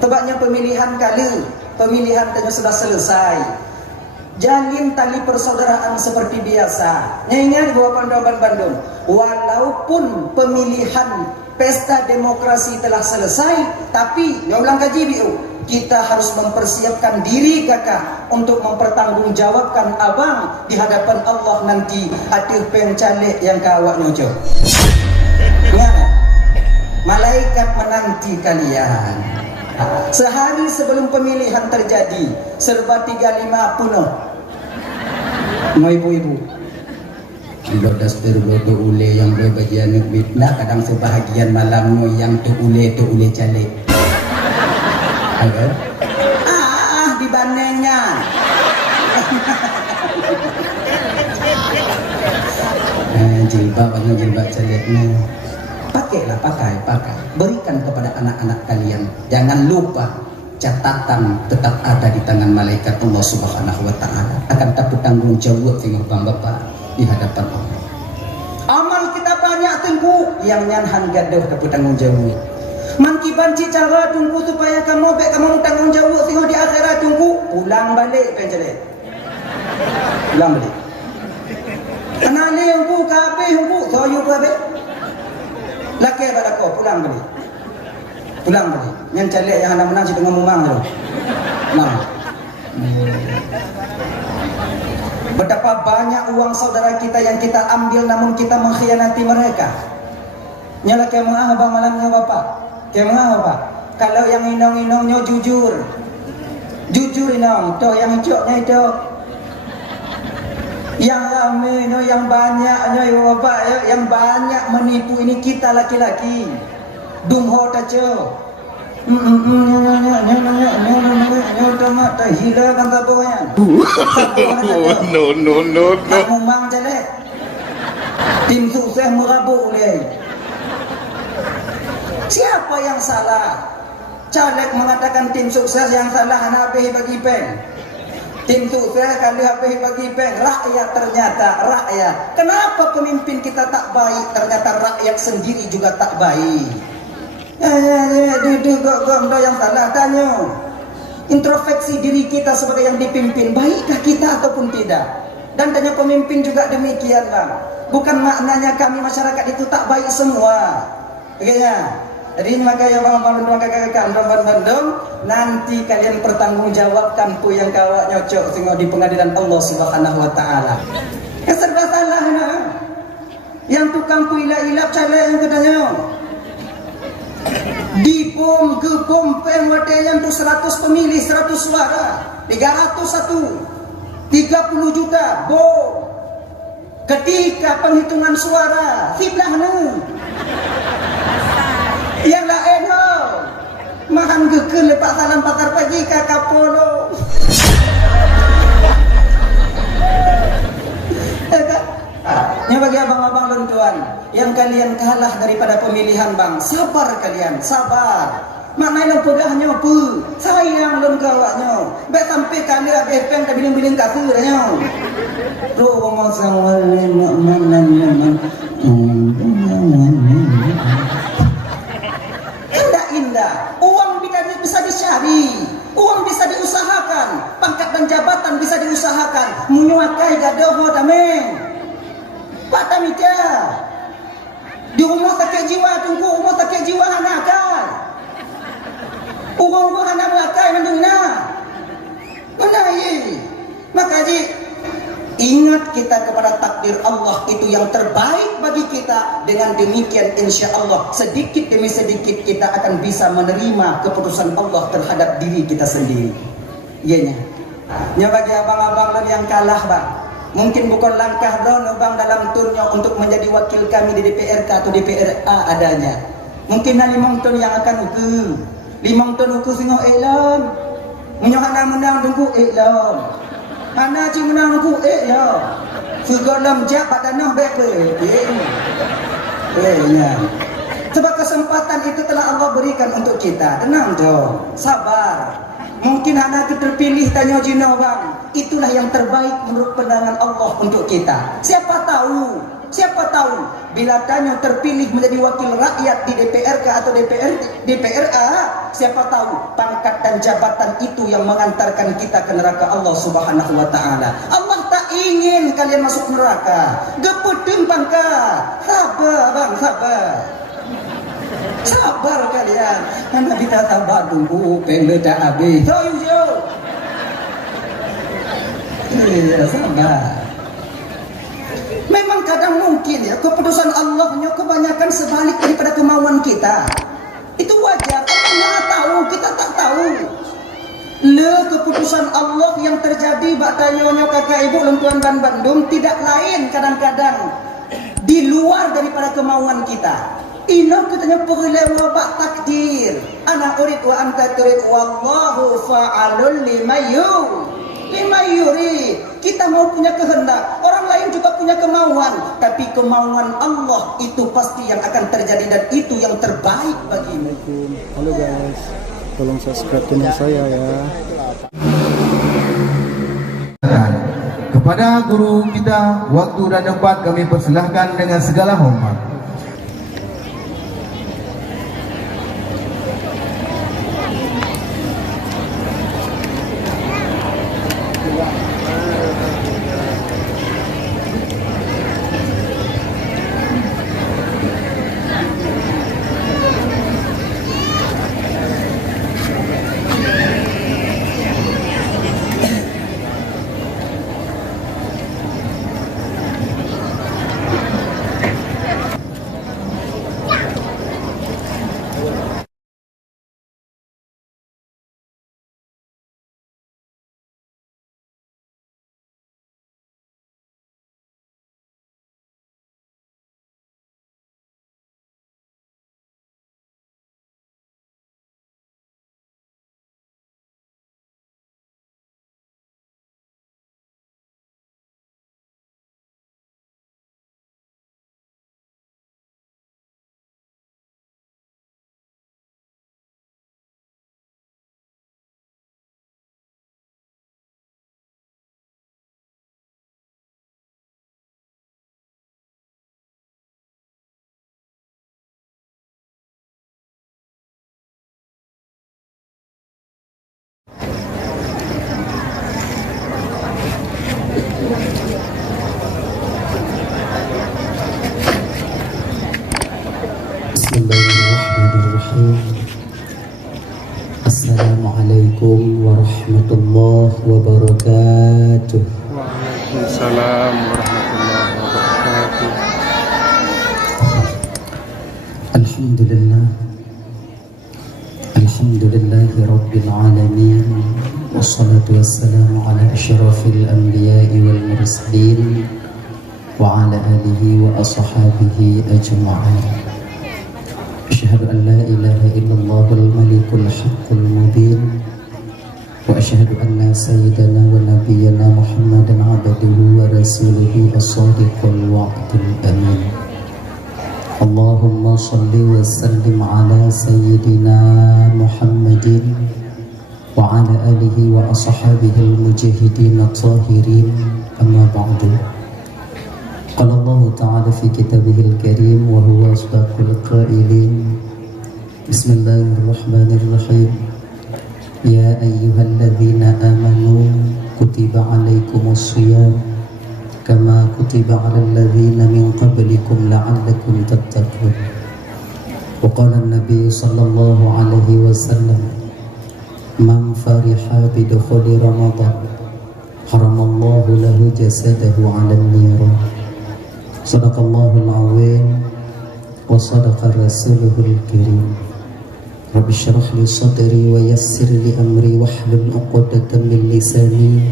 Tebaknya pemilihan kali, pemilihan tanya sudah selesai. Jalin tali persaudaraan seperti biasa. Ingat bahwa Bandung, walaupun pemilihan pesta demokrasi telah selesai, tapi dia ulang kaji biu, kita harus mempersiapkan diri kakak untuk mempertanggungjawabkan abang di hadapan Allah nanti atir pencalek yang kawak nyojo. Ingat, malaikat menanti kalian. Sehari sebelum pemilihan terjadi, serba 35 penuh. Mau ibu-ibu lodas terbodo ule yang berbagian mitna kadang sebahagian malamnya yang tu ule calik. Agak dibandingnya. Jilbab caliknya. Pakailah, pakai. Berikan kepada anak-anak kalian. Jangan lupa catatan tetap ada di tangan malaikat Allah Subhanahu wa taala. Akan tak bertanggung jawab dengan Bapak di hadapan Allah. Amal kita banyak tunggu yang nyanhan gaduh tak bertanggung jawab. Manki banci cara tunggu supaya kamu tanggung jawab sehingga di akhirat tunggu pulang balik penjele. Pulang balik. Kenali yang bu kabe yang bu soyu kabe. Laki pada kau pulang balik. Yang calik yang anak menang dengan mumang tu. Betapa banyak uang saudara kita yang kita ambil namun kita mengkhianati mereka. Nyala kayak mengah bang malamnya bapak. Kayak mengah bapak. Kalau yang inong-inongnya jujur inong. Toh yang hijaunya itu. Yang ramai, yang banyaknya ya bapak ya, yang banyak menipu ini kita laki-laki. Dumho tajo. Hilang kan tabonya. No. Mumang jelek. Tim sukses merabuk oleh. Siapa yang salah? Caleg mengatakan tim sukses yang salah anak bagi peng. Tim sukses kali habis bagi peng. Rakyat. Kenapa pemimpin kita tak baik? Ternyata rakyat sendiri juga tak baik. Duduk yang salah tanya. Introspeksi diri kita sebagai yang dipimpin, baikkah kita ataupun tidak? Dan tanya pemimpin juga demikian bang. Bukan maknanya kami masyarakat itu tak baik semua. Begini. Jadi makanya bang Bandung nanti kalian pertanggungjawabkan pu yang kawak nyocok sehingga di pengadilan Allah Subhanahu wa taala. Serba salah nah. Yang tukang pu ilap calek yang katanya. Dipom gepom PMWT yang tu 100 pemilih 100 suara 301 30 juta bom ketika penghitungan suara siblah yang lain mahan geken lepak salam pakar pagi kakak polo Ini bagi abang-abang dan tuan yang kalian kalah daripada pemilihan bang, sabar kalian, sabar. Maknanya pegahnya apa? Sayang dan kawaknya. Baik sampai kali habis peng tak biling-biling kasur nya. Roh masawalim maknan. Indah. Uang bisa dicari, uang bisa diusahakan, pangkat dan jabatan bisa diusahakan. Menyuakai gadoh tameng. Pak Tamika di rumah sakit jiwa tunggu rumah sakit jiwa anak kan uang anak belakang mendungna mana ye maka ji ingat kita kepada takdir Allah itu yang terbaik bagi kita. Dengan demikian insya Allah sedikit demi sedikit kita akan bisa menerima keputusan Allah terhadap diri kita sendiri. Iya nya bagi abang-abang yang kalah bang, mungkin bukan langkah bang dalam turnya untuk menjadi wakil kami di DPRK atau DPRA adanya. Mungkin 5 tahun yang akan ukur 5 tahun ukur singo elam menyohana menang tunggu elam hana ci menang tunggu elam segolam jak padanah bepe sebab kesempatan itu telah Allah berikan untuk kita. Tenang dong, sabar. Mungkin anak terpilih tanya jino bang, itulah yang terbaik menurut pandangan Allah untuk kita. Siapa tahu Siapa tahu bila Tanyo terpilih menjadi wakil rakyat di DPRK atau DPRA, siapa tahu pangkat dan jabatan itu yang mengantarkan kita ke neraka Allah Subhanahu wa taala. Allah tak ingin kalian masuk neraka. Geputin pangkat. Sabar bang, sabar. Sabar kalian. Karena kita sabar tunggu penggeda habis. Yo. Iya, sabar. Memang kadang mungkin ya keputusan Allahnya kebanyakan sebalik daripada kemauan kita. Itu wajar. Allah Maha tahu, kita tak tahu. Keputusan Allah yang terjadi baktanyonya kakak ibu lentuan dan bandung tidak lain kadang-kadang di luar daripada kemauan kita. Ina katanya perlewa bak takdir. Ana urid wa anta turid wallahu fa'alul lima yurid. Kita mau punya kehendak, orang lain juga punya kemauan, tapi kemauan Allah itu pasti yang akan terjadi dan itu yang terbaik bagimu. Halo guys, tolong subscribe channel saya ya. Kepada guru kita, waktu dan tempat kami persilahkan dengan segala hormat. Bismillahirrahmanirrahim. Assalamualaikum warahmatullahi wabarakatuh. Waalaikumsalam warahmatullahi wabarakatuh. Alhamdulillah. Alhamdulillahi rabbil alamin. Wassalatu wassalamu ala asyrafil anbiya'i wal mursalin wa ala alihi wa ashabihi ajma'in. Asyhadu an la ilaha illallahul malikul haqqul mubin wa asyhadu anna sayyidana wa nabiyyana Muhammadan abduhu wa rasuluhu as-sadiqul wa'dul amin. Allahumma salli wa sallim ala sayyidina Muhammadin wa ala alihi wa ashabihi al-mujahidin at-tahirin, amma ba'du. Qala Allah Ta'ala fi kitabihil karim wa huwa asdaqul qailin. Bismillahirrahmanirrahim. Ya ayyuhalladzina amanu kutiba alaikumus shiyam kama kutiba alal ladzina min qablikum la'allakum tattaqun. Wa qala an-nabiy sallallahu alaihi wasallam, man fariha bi dukhuli ramadan haramallahu lahu jasadahu 'alan niran. Sadaqallahul azim wa sadaqa rasuluhul karim. Rabbi shrah li sadri wa yassir li amri wahlul 'uqdatam min lisani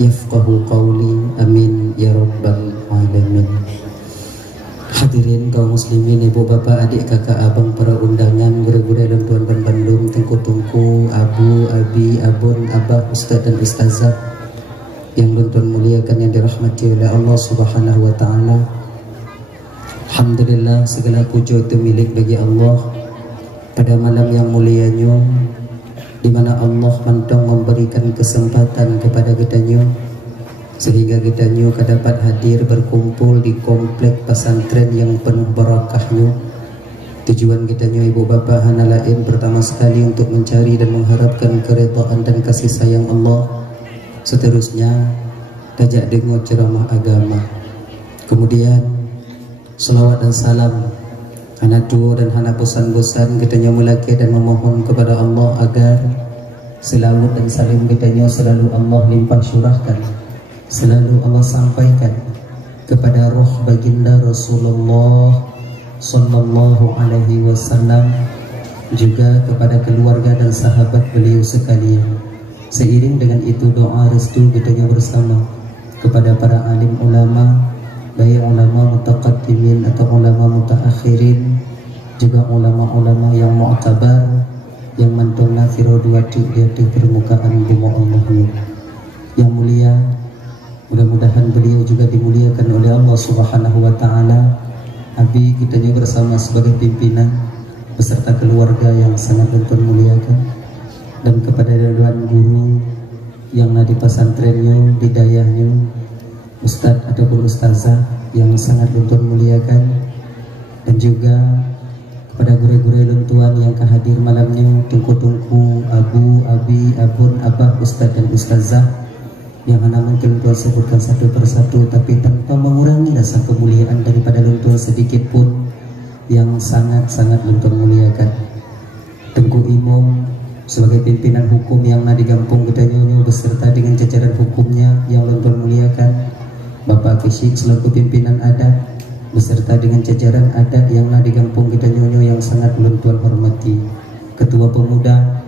yafqahu qawli. Amin ya rabbal alamin. Hadirin kaum muslimin, ibu bapak, adik kakak abang, para undangan, guru-guru dan tuan-tuan Bandung, tengku-tengku, abu, abi, abun, abah, ustaz dan ustazah yang tuan muliakan, yang dirahmati oleh Allah Subhanahu wa taala. Alhamdulillah, segala puji itu milik bagi Allah pada malam yang mulianya, di mana Allah mentong memberikan kesempatan kepada kitanya sehingga kita dapat hadir berkumpul di komplek pesantren yang penuh barakahnya. Tujuan kita ibu bapa hanya lain pertama sekali untuk mencari dan mengharapkan keridhaan dan kasih sayang Allah. Seterusnya tajak dengar ceramah agama. Kemudian selawat dan salam hana dua dan hana bosan-bosan kita melaki dan memohon kepada Allah agar selawat dan salim kita selalu Allah limpah syurahkan, selalu Allah sampaikan kepada roh baginda Rasulullah sallallahu alaihi wasallam, juga kepada keluarga dan sahabat beliau sekalian. Seiring dengan itu doa restu kita bersama kepada para alim ulama, baik ulama mutaqaddimin atau ulama mutaakhirin, juga ulama-ulama yang mu'tabar yang mantulna firoduati di permukaan bumi Allah yang mulia. Mudah-mudahan beliau juga dimuliakan oleh Allah Subhanahu wa taala. Abi kita juga bersama sebagai pimpinan beserta keluarga yang sangat tuan muliakan, dan kepada dewan guru yang di pesantrennya, bidayahnya, ustadz ataupun ustazah yang sangat tuan muliakan, dan juga kepada guru-guru luntuan yang kehadir malamnya, tungku-tungku, abu, abi, abun, abah, ustadz dan ustazah yang hanya mungkin tuan sebutkan satu persatu, tapi tanpa mengurangi rasa kemuliaan daripada luntuan sedikit pun yang sangat-sangat luntuan muliakan. Tengku Imam sebagai pimpinan hukum yang di kampung Gedanyonyo beserta dengan jajaran hukumnya yang luntuan muliakan. Bapak Kishik selaku pimpinan adat beserta dengan jajaran adat yang di kampung Gedanyonyo yang sangat luntuan hormati. Ketua pemuda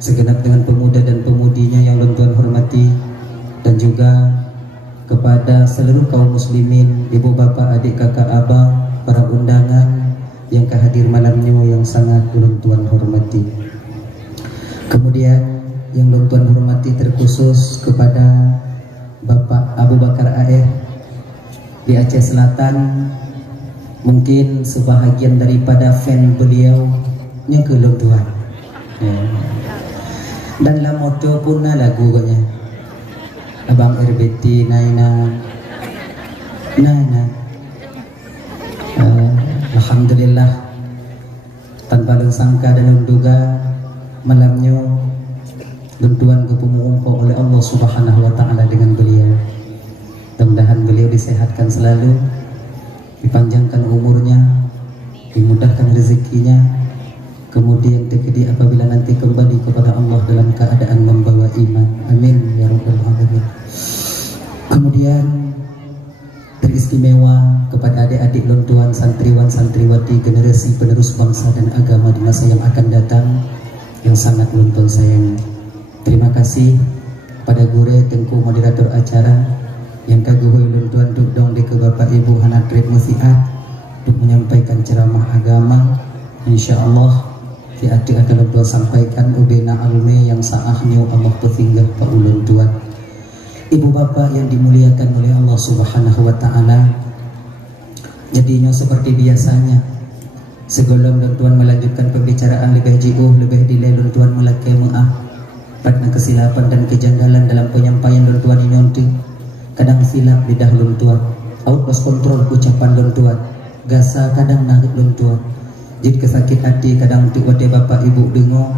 segenap dengan pemuda dan pemudinya yang luntuan hormati, dan juga kepada seluruh kaum muslimin, ibu bapak, adik kakak abang, para undangan yang kehadir malamnya yang sangat tuan hormati. Kemudian yang tuan hormati terkhusus kepada Bapak Abu Bakar AR di Aceh Selatan, mungkin sebahagian daripada fan beliau yang ke tuan. Dan la moto pun lagu katanya. Abang RBT Naina Alhamdulillah tanpa sangka dan menduga malamnya luntuan kepumumpau oleh Allah Subhanahu wa taala dengan beliau. Mudah-mudahan beliau disehatkan selalu, dipanjangkan umurnya, dimudahkan rezekinya, kemudian terkedi apabila nanti kembali kepada Allah dalam keadaan membawa iman. Amin ya rabbal alamin. Kemudian teristimewa kepada adik-adik luntuan, santriwan santriwati, generasi penerus bangsa dan agama di masa yang akan datang yang sangat luntuan sayang. Terima kasih pada guru tengku moderator acara yang kaguhui luntuan duk dong di ke Bapak Ibu Hanatrit Musiat untuk menyampaikan ceramah agama. Insyaallah di adik akan luntuan sampaikan ubena alme yang saahnya Allah pesinggah Pak ulun tuan. Ibu bapak yang dimuliakan oleh Allah Subhanahu wa taala, jadinya seperti biasanya sebelum luntuan melanjutkan pembicaraan lebih jauh lebih dilai luntuan melakai maaf pada kesilapan dan kejanggalan dalam penyampaian luntuan ini. Kadang silap lidah luntuan, out of control ucapan luntuan, gasa kadang narik luntuan, jadi kesakit hati kadang ti wade bapak ibu dengar,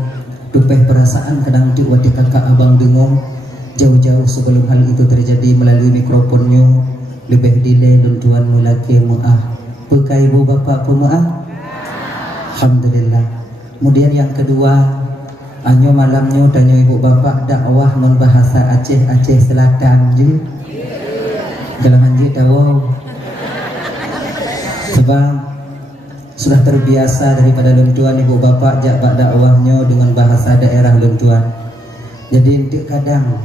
tupeh perasaan kadang ti wade kakak abang dengar. Jauh-jauh sebelum hal itu terjadi melalui mikrofonnya lebih delay luntuan mulaki mu'ah pekai ibu bapak pemu'ah. Alhamdulillah. Kemudian yang kedua, anyo malamnya tanya ibu bapak dakwah non bahasa Aceh Selatan je. Dalam anji tahu sebab sudah terbiasa daripada luntuan ibu bapak jak dakwahnya dengan bahasa daerah luntuan. Jadi untuk kadang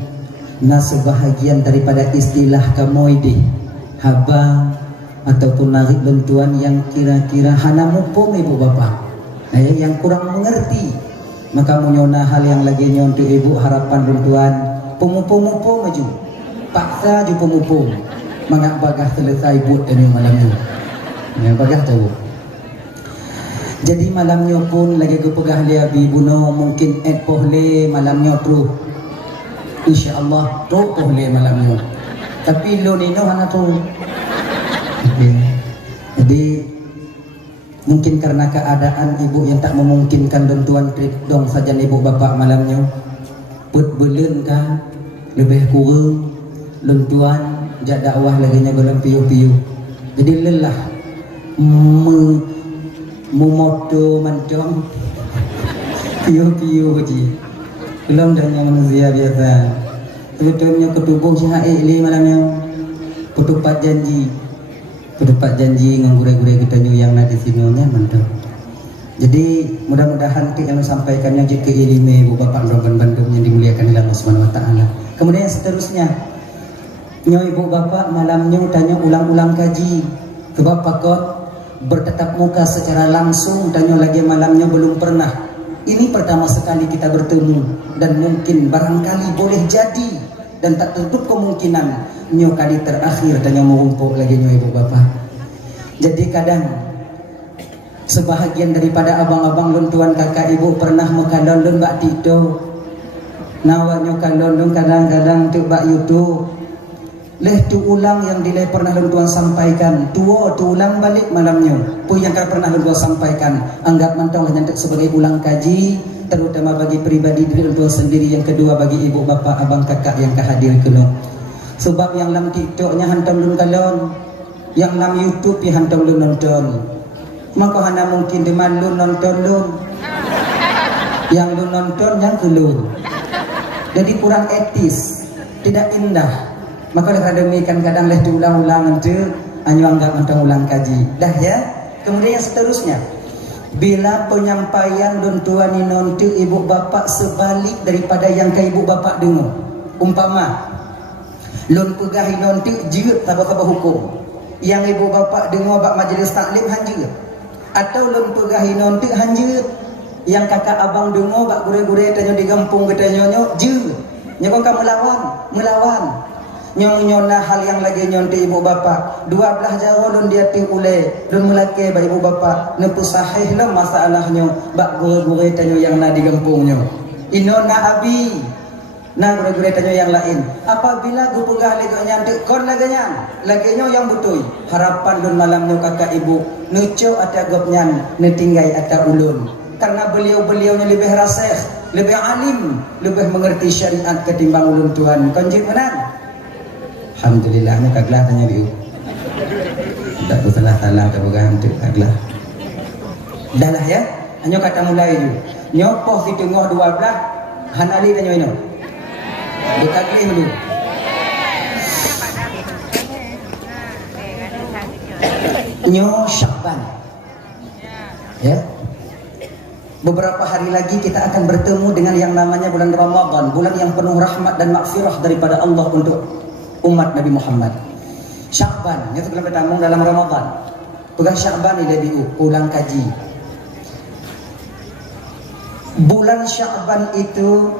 sebahagian daripada istilah kamoide haba ataupun narik luntuan yang kira-kira hana mumpung ibu bapak yang kurang mengerti, maka menyona hal yang lagi untuk ibu harapan luntuan pumumpung maju paksa ju pumumpung mangak bagah selesai buat ini malamnya yang bagah tahu. Jadi malamnya pun lagi kepegah dia bibuno mungkin pohle malamnya terus InsyaAllah tokoh le malamnya Tapi lo nino mana tu? Okay. Jadi mungkin karena keadaan ibu yang tak memungkinkan dan tuan trip dong saja ibu bapak malamnya put belen kan lebih kurang lentuan jak dakwah lagi nya golong piu-piu. Jadi lelah memoto mancong piu-piu je. Belum dah manusia biasa. Sebetulnya ketubung siha li malamnya. Petupat janji ngangure-gure kita yang nak di sinonya mantap. Jadi mudah-mudahan ke yang sampaikannya jika ilmu ibu bapak Roban Bandung yang dimuliakan oleh Allah Subhanahu wa taala. Kemudian yang seterusnya, nyo ibu bapak malamnya tanya ulang-ulang kaji ke bapak kot bertatap muka secara langsung, tanya lagi malamnya belum pernah. Ini pertama sekali kita bertemu dan mungkin barangkali boleh jadi dan tak tertutup kemungkinan nyo kali terakhir tanya mengumpul lagi nyo ibu bapak. Jadi kadang sebahagian daripada abang-abang luntuan kakak ibu pernah mekalon bak tito nawanyo kalon kadang-kadang tu bak YouTube leh tu ulang yang dileh pernah luntuan sampaikan tuo tu ulang balik malamnya pun yang pernah luntuan sampaikan anggap mantong hanya sebagai ulang kaji terutama bagi pribadi diri luntuan sendiri. Yang kedua bagi ibu bapa abang kakak yang kehadir kena. Sebab yang dalam TikToknya hantam lun kalon, yang dalam YouTube ya hantam lun nonton. Maka hana mungkin deman lun nonton lun, yang lun nonton yang kelun. Jadi kurang etis, tidak indah. Maka dah demikian kadang leh diulang-ulang nanti, anyo anggap hantam ulang kaji. Dah ya. Kemudian yang seterusnya, bila penyampaian lun tuan nonton ibu bapak sebalik daripada yang ke ibu bapak dengar, umpama lun pegah nonti jeut tabah-tabah hukum yang ibu bapak dengar bak majlis taklim hanjeut atau lun pegah nonti hanjeut yang kakak abang dengar bak gure-gure tanya di kampung katanya jeut nyokong kamu melawan nyona hal yang lagi nyonti ibu bapak dua belah jauh lun dia ti ule lun melake ba ibu bapak nepu sahih lah masalahnya bak gure-gure tanya yang na di kampungnya inona abi. Nah gure-gure tanya yang lain apabila gue pegah leganya kon laginya yang betul harapan lun malamnya kakak ibu nuco atau gopnyan netinggai atau ulun karena beliau-beliaunya lebih rasih lebih alim lebih mengerti syariat ketimbang ulun tuan konjit menang. Alhamdulillah ni kaglah tanya dia tak salah tak pegang tu kaglah dah lah ya hanya kata mulai je nyopoh di tengah 12 hanali tanya ini dikagli dulu. Nyo Syakban. Ya. Beberapa hari lagi kita akan bertemu dengan yang namanya bulan Ramadan, bulan yang penuh rahmat dan maghfirah daripada Allah untuk umat Nabi Muhammad. Syakban, itu kalau bertambung dalam Ramadan. Pegang Syakban ini lebih ulang kaji. Bulan Syakban itu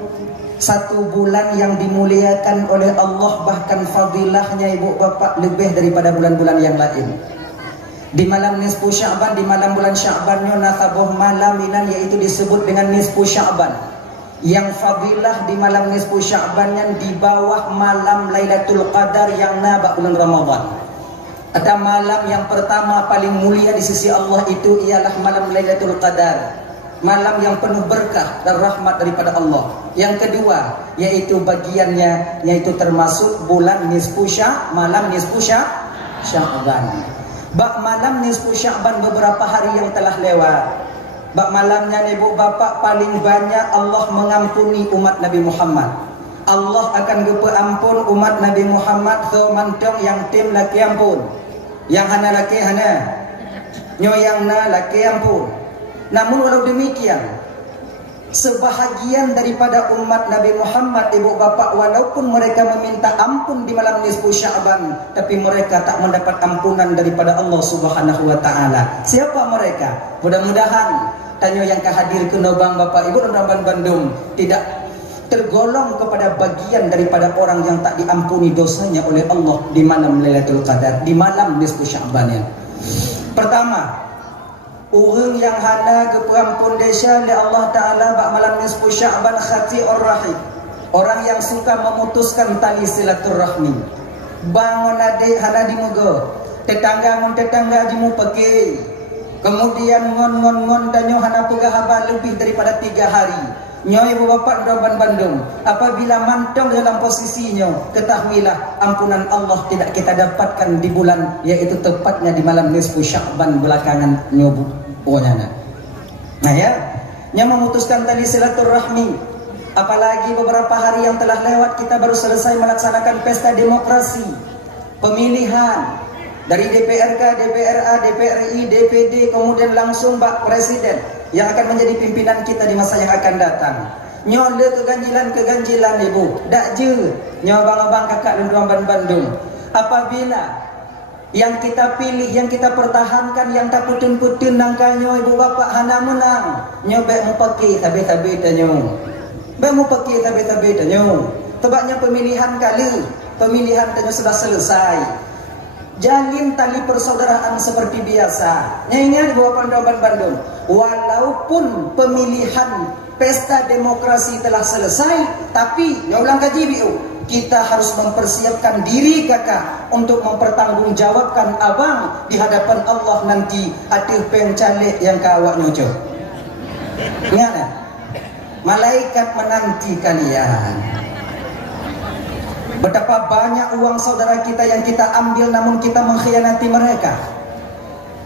satu bulan yang dimuliakan oleh Allah, bahkan fadilahnya ibu bapak lebih daripada bulan-bulan yang lain. Di malam nisfu Sya'ban, di malam bulan Sya'bannya nasabuh malaminan, yaitu disebut dengan nisfu Sya'ban. Yang fadilah di malam nisfu Sya'bannya di bawah malam Lailatul Qadar yang nabak bulan Ramadan. Ada malam yang pertama paling mulia di sisi Allah itu ialah malam Lailatul Qadar. Malam yang penuh berkah dan rahmat daripada Allah. Yang kedua yaitu bagiannya, yaitu termasuk bulan nisfu malam nisfu Sya'ban. Bak malam nisfu Sya'ban beberapa hari yang telah lewat. Bak malamnya ibu bapak paling banyak Allah mengampuni umat Nabi Muhammad. Allah akan gepe ampun umat Nabi Muhammad so mantong yang tim laki ampun. Yang hana laki hana. Nyoyang na laki ampun. Namun walau demikian, sebahagian daripada umat Nabi Muhammad ibu bapak walaupun mereka meminta ampun di malam nisfu Sya'ban, tapi mereka tak mendapat ampunan daripada Allah Subhanahu wa taala. Siapa mereka? Mudah-mudahan tanya yang kehadir ke Nobang Bapak Ibu dan Ramban Bandung tidak tergolong kepada bagian daripada orang yang tak diampuni dosanya oleh Allah di malam Lailatul Qadar, di malam nisfu Sya'ban ya. Pertama, orang yang hana kepeampun desa oleh Allah Ta'ala bak malam nisfu Sya'ban khati'ur rahim, orang yang suka memutuskan tali silaturahmi. bangun adik hana dimugo, tetangga jimu pergi, kemudian ngon danyo hana puga haba lebih daripada 3 hari. Nyoy bapak Doban Bandung, apabila mantong dalam posisinya, ketahuilah ampunan Allah tidak kita dapatkan di bulan, yaitu tepatnya di malam nisfu Sya'ban belakangan nyobu pokoknya. Nah ya, yang memutuskan tadi silaturahmi, apalagi beberapa hari yang telah lewat kita baru selesai melaksanakan pesta demokrasi, pemilihan dari DPRK, DPRA, DPRI, DPD, kemudian langsung Pak Presiden yang akan menjadi pimpinan kita di masa yang akan datang. Nyole keganjilan ibu, dak je nyobang-obang kakak dan Doban Bandung. Apabila yang kita pilih, yang kita pertahankan, yang tak putun-putun nangkanyo ibu bapak hana menang, nyobek mu pakai tabe-tabe tanyo. Be mu pakai tabe-tabe tanyo. Tebaknya pemilihan kali, pemilihan tanyo sudah selesai. Jalin tali persaudaraan seperti biasa. Ingat Bapak Doban Bandung, walaupun pemilihan pesta demokrasi telah selesai, tapi ulang kaji biu, kita harus mempersiapkan diri kakak untuk mempertanggungjawabkan abang di hadapan Allah nanti atih pencalek yang kawak nyojo. Ingat, malaikat menanti kalian. Betapa banyak uang saudara kita yang kita ambil namun kita mengkhianati mereka.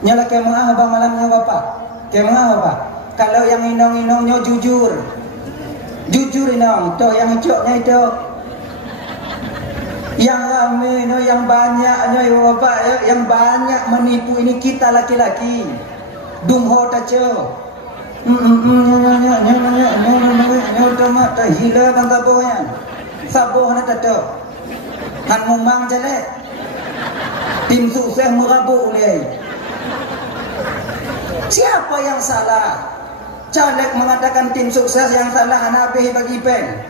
Nyala kayak mengapa malamnya bapak? Kayak mengapa pak? Kalau yang inong-inongnya jujur inong, toh yang hijaunya itu, yang rame, no, yang banyaknya ya bapak, ya, yang banyak menipu ini kita laki-laki. Dumho taco. Hila kan sabohnya. Saboh na tato. Han mumang jale. Tim sukses merabu ulai. Siapa yang salah? Caleg mengatakan tim sukses yang salah hana habis bagi peng.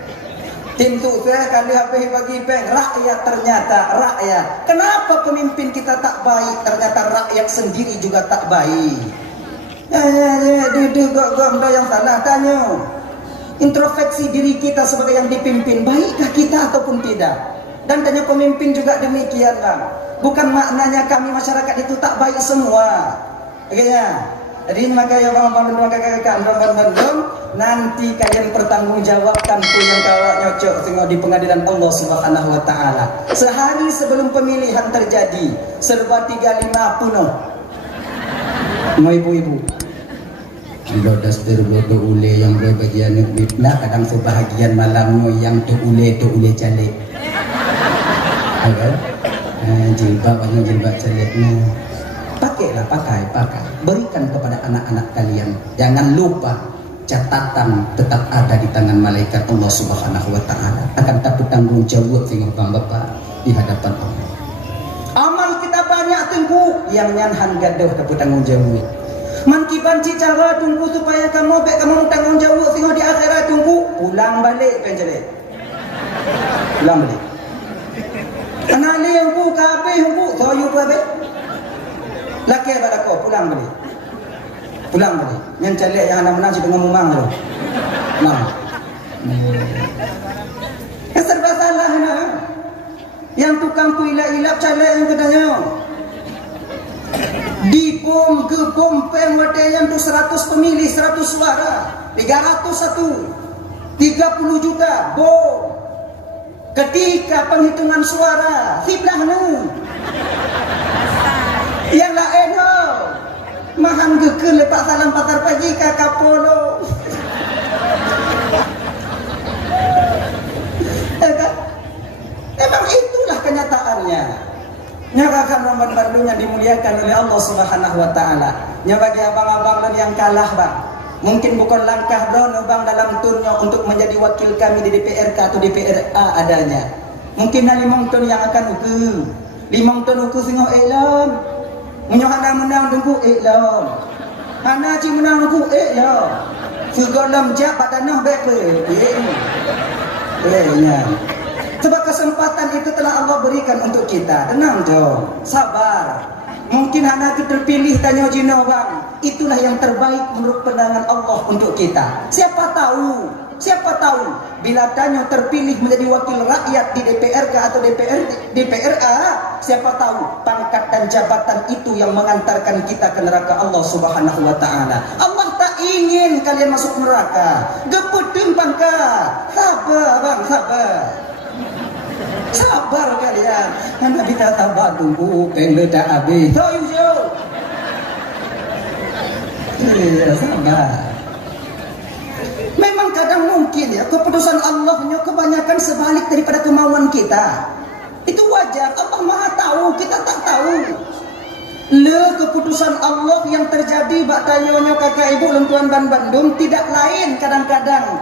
Tim sukses kali habis bagi peng. Rakyat ternyata rakyat. Kenapa pemimpin kita tak baik? Ternyata rakyat sendiri juga tak baik. Duduk gom yang salah tanya. Introspeksi diri kita sebagai yang dipimpin, baikkah kita ataupun tidak? Dan tanya pemimpin juga demikianlah. Bukan maknanya kami masyarakat itu tak baik semua. Oke-nya. Jadi makanya bang kakak Doban Bandung, nanti kalian pertanggungjawabkan punya kawak nyocok tengok di pengadilan Allah Subhanahu Wa Taala. Sehari sebelum pemilihan terjadi, serba 35 puno. Mau ibu-ibu. Lodas terbodo ule yang berbagian fitnah, kadang sebahagian malamnya yang tu ule calik. Agak jilbab caliknya. Pakai. Berikan kepada anak-anak kalian. Jangan lupa catatan tetap ada di tangan malaikat Allah Subhanahu Wa Taala. Akan tak bertanggung jawab dengan bapak di hadapan Allah. Amal kita banyak tunggu, yang nyanhan gaduh ke bertanggung jawab. Mankibanci cara tunggu supaya kamu tanggung jawab tengok di akhirat tunggu pulang balik penjara. Pulang balik. Anak ni yang bu kabe bu soyu kabe. Laki pada kau pulang balik. Yang calik yang anak menang dengan mumang tu. Nah. Serba salah nah. Yang tukang ilap calik yang katanya. Dipom ke pompeng yang tu 100 pemilih 100 suara 301 30 juta bom. Ketika penghitungan suara siblah nu yang lain ho mahan geker lepak salam patar pagi kakak polo. Memang itulah kenyataannya. Nyatakan Doban Bandung yang dimuliakan oleh Allah Subhanahu Wa Taala. Nya bagi abang-abang yang kalah bang, mungkin bukan langkah dono bang dalam turnya untuk menjadi wakil kami di DPRK atau DPRA adanya. Mungkin hanya 5 ton yang akan ukur, 5 ton ukur singo elam, menyohana menang tunggu elam, hana ci menang tunggu elam, segolam jak padanah bepe, nya. Sebab kesempatan itu telah Allah berikan untuk kita. Tenang jom, sabar. Mungkin anak terpilih tanya jino bang, itulah yang terbaik menurut pandangan Allah untuk kita. Siapa tahu Siapa tahu bila Tanyo terpilih menjadi wakil rakyat di DPRK atau DPRA, siapa tahu pangkat dan jabatan itu yang mengantarkan kita ke neraka Allah Subhanahu wa taala. Allah tak ingin kalian masuk neraka. Geputin pangkat. Sabar bang, sabar. Sabar kalian. Kan Nabi kata tunggu pengledak habis. So you. Iya, sabar. Memang kadang mungkin ya keputusan Allahnya kebanyakan sebalik daripada kemauan kita. Itu wajar. Allah Maha tahu, kita tak tahu. Keputusan Allah yang terjadi bak tayonya kakak ibu lentuan ban Bandung tidak lain kadang-kadang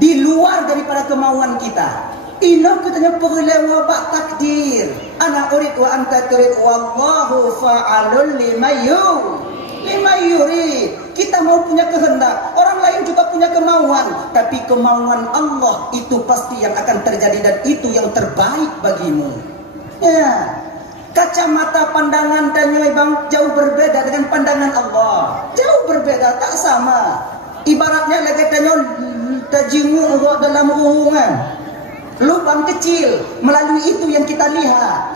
di luar daripada kemauan kita. Ina katanya perlewa bak takdir. Ana urid wa anta turid wallahu fa'alul lima yurid. Kita mau punya kehendak, orang lain juga punya kemauan, tapi kemauan Allah itu pasti yang akan terjadi dan itu yang terbaik bagimu. Ya, kacamata pandangan Tanyo bang jauh berbeda dengan pandangan Allah, jauh berbeda, tak sama. Ibaratnya lagi Tanyo tajimu dalam hubungan, lubang kecil, melalui itu yang kita lihat.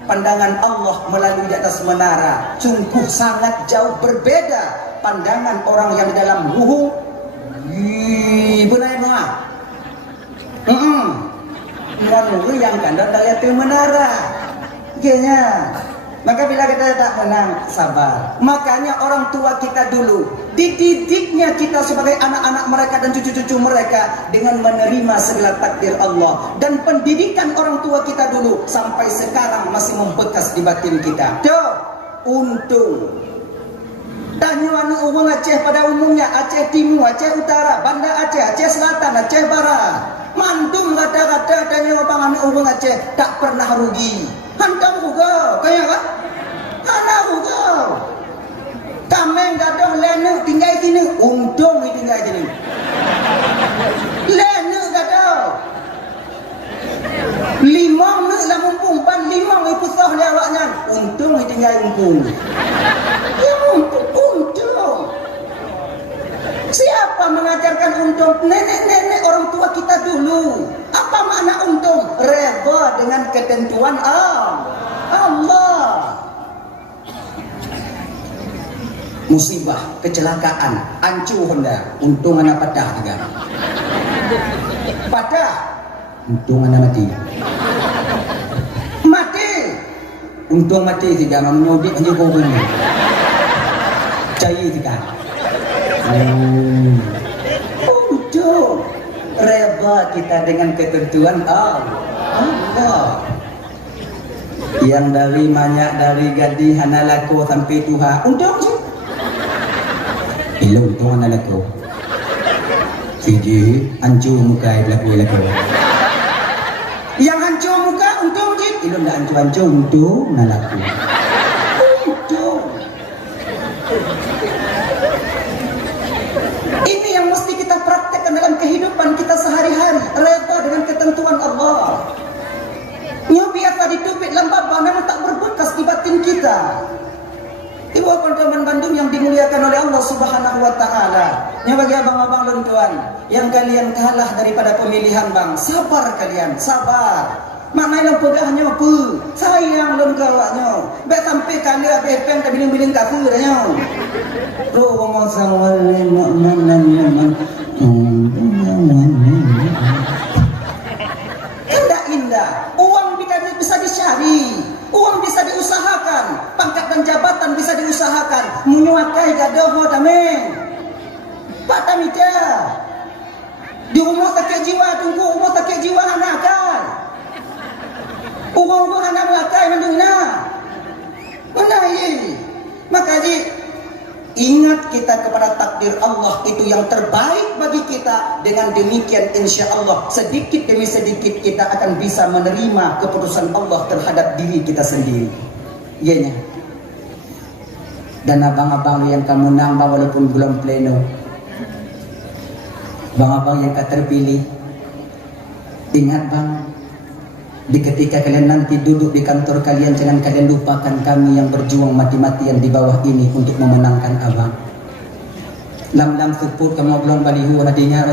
Pandangan Allah melalui di atas menara sungguh sangat jauh berbeda pandangan orang yang di dalam ruhu. Benar benar. Lalu yang kandang dari atas menara. Kayaknya. Maka bila kita tak menang, sabar. Makanya orang tua kita dulu dididiknya kita sebagai anak-anak mereka dan cucu-cucu mereka dengan menerima segala takdir Allah. Dan pendidikan orang tua kita dulu sampai sekarang masih membekas di batin kita. Untung Tanyo anu uang Aceh pada umumnya, Aceh Timur, Aceh Utara, Banda Aceh, Aceh Selatan, Aceh Barat. Mantum kata-kata Tanyo bang anu uang Aceh tak pernah rugi. Hantam juga, kayak kan? Anak juga. Tameng gadoh lene tinggal sini, untung tinggal sini. Lene gadoh. Limang nak lah mumpung, pan limang ibu sah dia awaknya. Untung tinggal mumpung. Ya untung. Siapa mengajarkan untung? Nenek-nenek orang tua kita dulu. Apa makna untung? Redha dengan ketentuan Allah. Musibah, kecelakaan, ancu Honda, untung anak patah juga. Patah, untung anak mati. Mati, untung mati juga. Menyodit hanya kau punya. Cai juga. Untung reba kita dengan ketentuan Allah. Yang dari banyak dari gadi hanalako sampai Tuhan untung sih. Ilo untung hanalako. Siji hancur muka laku. Yang hancur muka untung sih. Ilo ndak hancur untung hanalako. Untung. Ini yang mesti kita praktekkan dalam kehidupan kita sehari-hari. Reda dengan ketentuan Allah. Nya biasa ditupit lembab namun tak berbekas di batin kita. Ibu teman Bandung yang dimuliakan oleh Allah Subhanahu wa taala. Nya bagi abang-abang dan tuan yang kalian kalah daripada pemilihan bang, sabar kalian, sabar. Maknanya pegahnya apa? Sayang lon kawaknya. Baik sampai kali habis pen tak biling-biling kafir nya. Ro ngomong sama indah. Uang bisa dicari, uang bisa diusahakan, pangkat dan jabatan bisa diusahakan. Menyuakai gadoh damai. Pak Tamita. Di rumah sakit jiwa tunggu rumah sakit jiwa anak kan. Uang anak melakai mendungna. Mana ini? Maka ingat kita kepada takdir Allah itu yang terbaik bagi kita. Dengan demikian insya Allah sedikit demi sedikit kita akan bisa menerima keputusan Allah terhadap diri kita sendiri. Iyanya. Dan abang-abang yang kamu nambah walaupun belum pleno, abang-abang yang terpilih, ingat bang, di ketika kalian nanti duduk di kantor kalian, jangan kalian lupakan kami yang berjuang mati-matian di bawah ini untuk memenangkan abang. Lam-lam seput kamu belum balihu nadinya.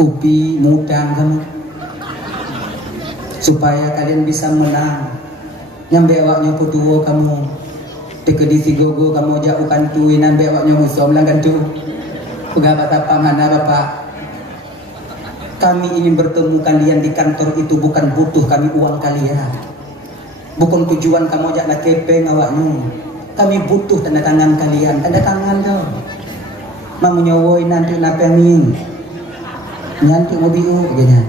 Upi mudang kamu supaya kalian bisa menang. Nyambe awaknya putuwo kamu tekedi sigogo kamu jauhkan tuinan be awaknya musuh melanggan tu pegabat apa mana bapak. Kami ingin bertemu kalian di kantor itu bukan butuh kami uang kalian, bukan tujuan kamu ajak nak kepeng awaknya. Kami butuh tanda tangan kalian, tanda tangan dong. Mamu nyawoi nanti napeng nanti mobil begini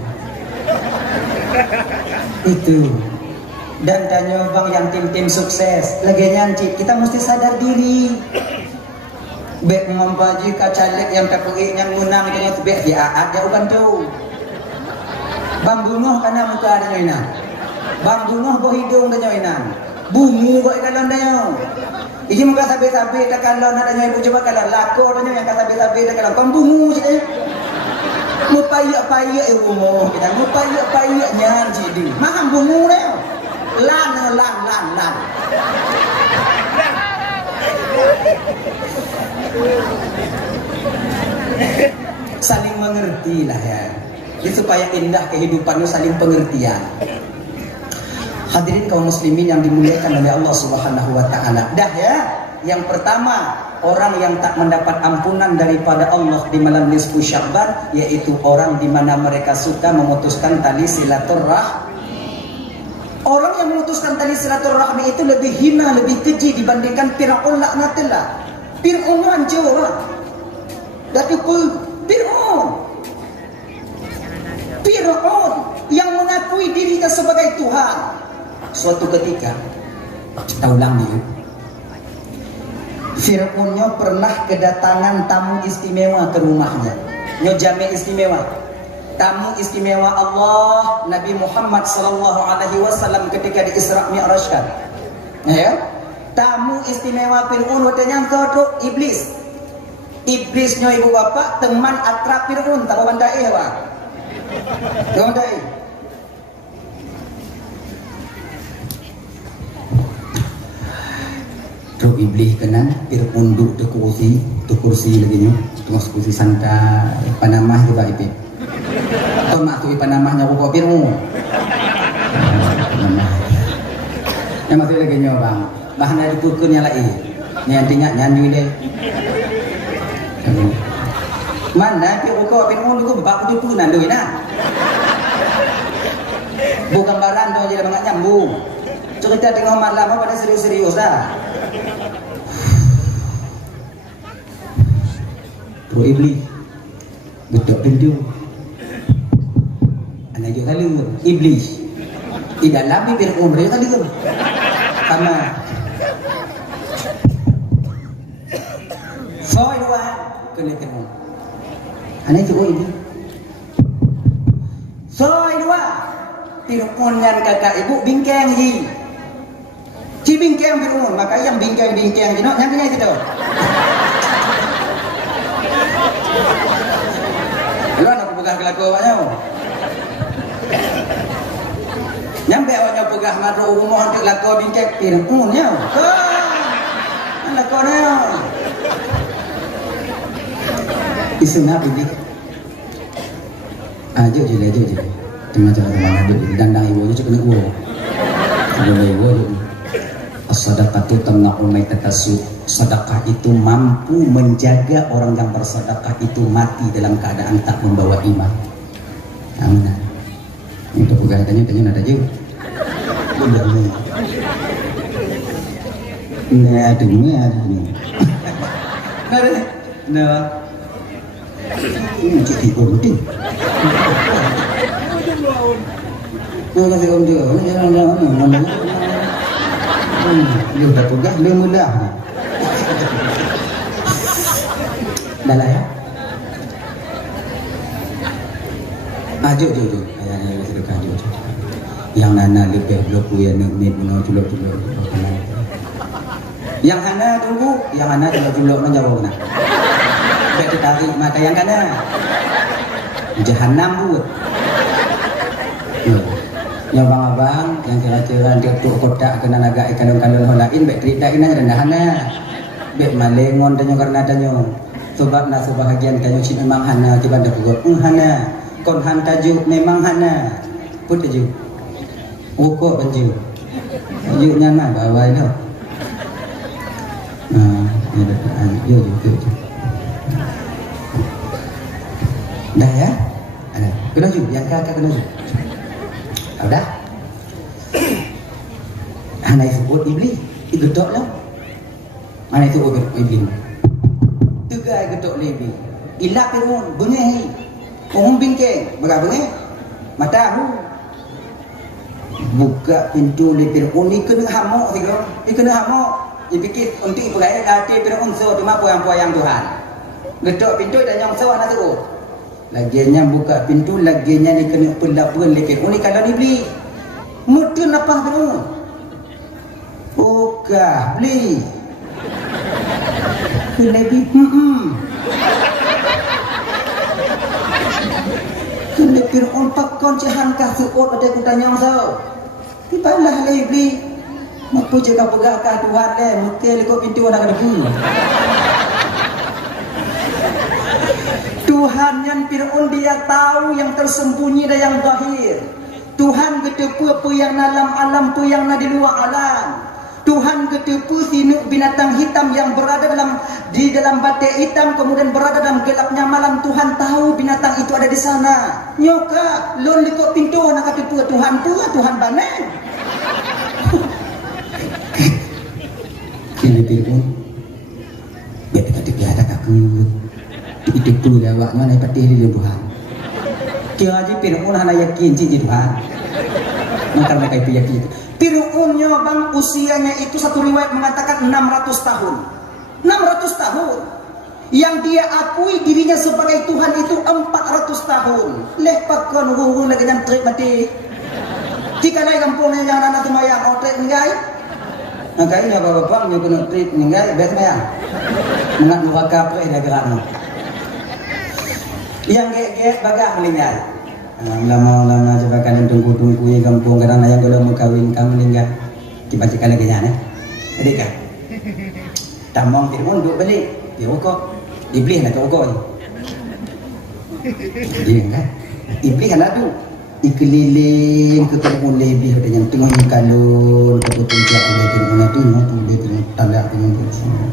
itu. Dan tanya bang yang tim-tim sukses lagi nyanci, kita mesti sadar diri. Bek ngompaji ka caleg yang PPI yang menang dengan tu bek dia ada bukan tu. Bang bunuh kana muka ada nyoina. Bang bunuh bo hidung ada nyoina. Bunyi kok kalon dah. Iki muka sabe-sabe tak kalon ada nyoina ibu coba kalon lako ada nyoina yang sabe-sabe tak kalon pembungu je. Mupayak-payak rumah kita mupayak-payak nyanci di. Maham bungu dah. Lan. Saling mengerti lah ya. Jadi supaya indah kehidupannya saling pengertian. Hadirin kaum muslimin yang dimuliakan oleh Allah Subhanahu wa taala. Dah ya. Yang pertama, orang yang tak mendapat ampunan daripada Allah di malam nisfu Sya'ban, yaitu orang di mana mereka suka memutuskan tali silaturahmi. Orang yang memutuskan tali silaturahmi itu lebih hina, lebih keji dibandingkan Fir'aun laknatullah. Fir'aun hancur orang. Dari Fir'aun yang mengakui dirinya sebagai Tuhan. Suatu ketika, kita ulang nih. Fir'aunnya pernah kedatangan tamu istimewa ke rumahnya. Nyo jame istimewa. Tamu istimewa Allah Nabi Muhammad sallallahu alaihi wasallam ketika di Isra Mi'rajkan. Ya. Tamu istimewa Fir'aun watanya kodok iblis. Iblisnya ibu bapak teman akrab Fir'aun tak bandai ya, Bang. Bandai. Terus iblis kena Fir'aun duduk di kursi lagi nya, tengah kursi santai, panamah juga itu. Tuan masuk panamahnya kok Fir'aun. Yang masuk lagi nya bang, bahan dari pukulnya lagi. Nyanyi deh. Mana Fir'aun itu bapak itu punan doi nah. Bukan barang dong jadi banget nyambung. Cerita tengah malam apa pada serius-serius dah. Terus iblis betul pintu anak juga kali iblis tidak lebih Fir'aun mereka kali sama soi dua kena Fir'aun anak juga iblis soi dua Fir'aun dan kakak ibu bingkeng ji si bingkeng Fir'aun maka yang bingkeng ji nak nyampinya itu. Lu nak pegah kelaku awaknya. Nyampe awaknya pegah madro rumah untuk laku bingkek Fir'aunnya. Anak kona. Isena bidik. Ajo je. Tengah jalan dandang ibu je kena uang. Boleh ibu je. As-sadaqatu tamna'u maitatasu. Sedekah itu mampu menjaga orang yang bersedekah itu mati dalam keadaan tak membawa iman. Amin. Untuk pegawai tanya ada juga. Udah nih. Nggak ada ini. Nggak ada. Nah. Ini jadi penting. Gue kasih om dia. Dia udah pegah, dia mudah. Dah lah ya. Ajo. Ayah sedekah ajo. Yang nana lebih blok ya nak julok. Yang hana tunggu, yang hana julok menjawab nak. Kita tarik mata yang kana. Jahannam buat. Yang abang yang cerah-cerah dia tu kotak kena naga ikan lain baik cerita ini rendahana. Baik malengon tanya karena tanya. Sebab nak sebahagian tanya cina memang hana tiba dah pegok hana kon han tajuk memang hana put tajuk uko baju tajuknya mana bawa itu yuk dah ya ada kena ju yang kakak kena ju dah hana itu buat iblis igedok lah hana itu iblis tegai gedok lebih ilak pirun bunyi bingkeng bagaimana matahu buka pintu le Fir'aun ni kena hamok tiga kena hamok dipikir untuk ibarat hati Fir'aun so cuma poyang-poyang Tuhan gedok pintu dan yang so anak tu laginya buka pintu laginya ni kena pelapun le Fir'aun ni kalau ni beli mudun apa Fir'aun buka beli kena beli kena Fir'aun pakon cihan kah suot pada kutanya so tibalah le beli apa jaga pegakah Tuhan le mungkin lekok pintu nak ada pun Tuhan yang Fir'aun dia tahu yang tersembunyi dan yang zahir. Tuhan ketepu apa yang dalam alam tu yang di luar alam. Tuhan ketepu sinuk binatang hitam yang berada di dalam batik hitam kemudian berada dalam gelapnya malam. Tuhan tahu binatang itu ada di sana. Nyoka lon lekok pintu nak ketepu Tuhan tu Tuhan banan. Kini Fir'aun bet kata dia ada takut. Itu tu ya awaknya naik patih di Tuhan. Kira aja Fir'aun hana yakin ci Tuhan. Maka mereka itu yakin. Fir'aunnya bang usianya itu satu riwayat mengatakan 600 tahun. 600 tahun. Yang dia akui dirinya sebagai Tuhan itu 400 tahun. Lepakkan huru lagi yang trik mati. Jika naik kampungnya yang anak semayang outlet mengai. Maka ini bapak-bapak yang kena trik mengai biasa semayang. Mengat neraka pre dah geraknya. Yang gek-gek bagang melingkar. Lama-lama coba kalian tunggu-tunggu di kampung kadang ayam kalau mau kawin kamu melingkar. Dibaca kalian kenyang jadi kan tamang Fir'aun duduk balik dia okok iblis nak okok dia kan iblis kan ada ikeliling ke Fir'aun lebih ada yang tengah kalun kebetul tiap Fir'aun itu dia tengah talak dengan Fir'aun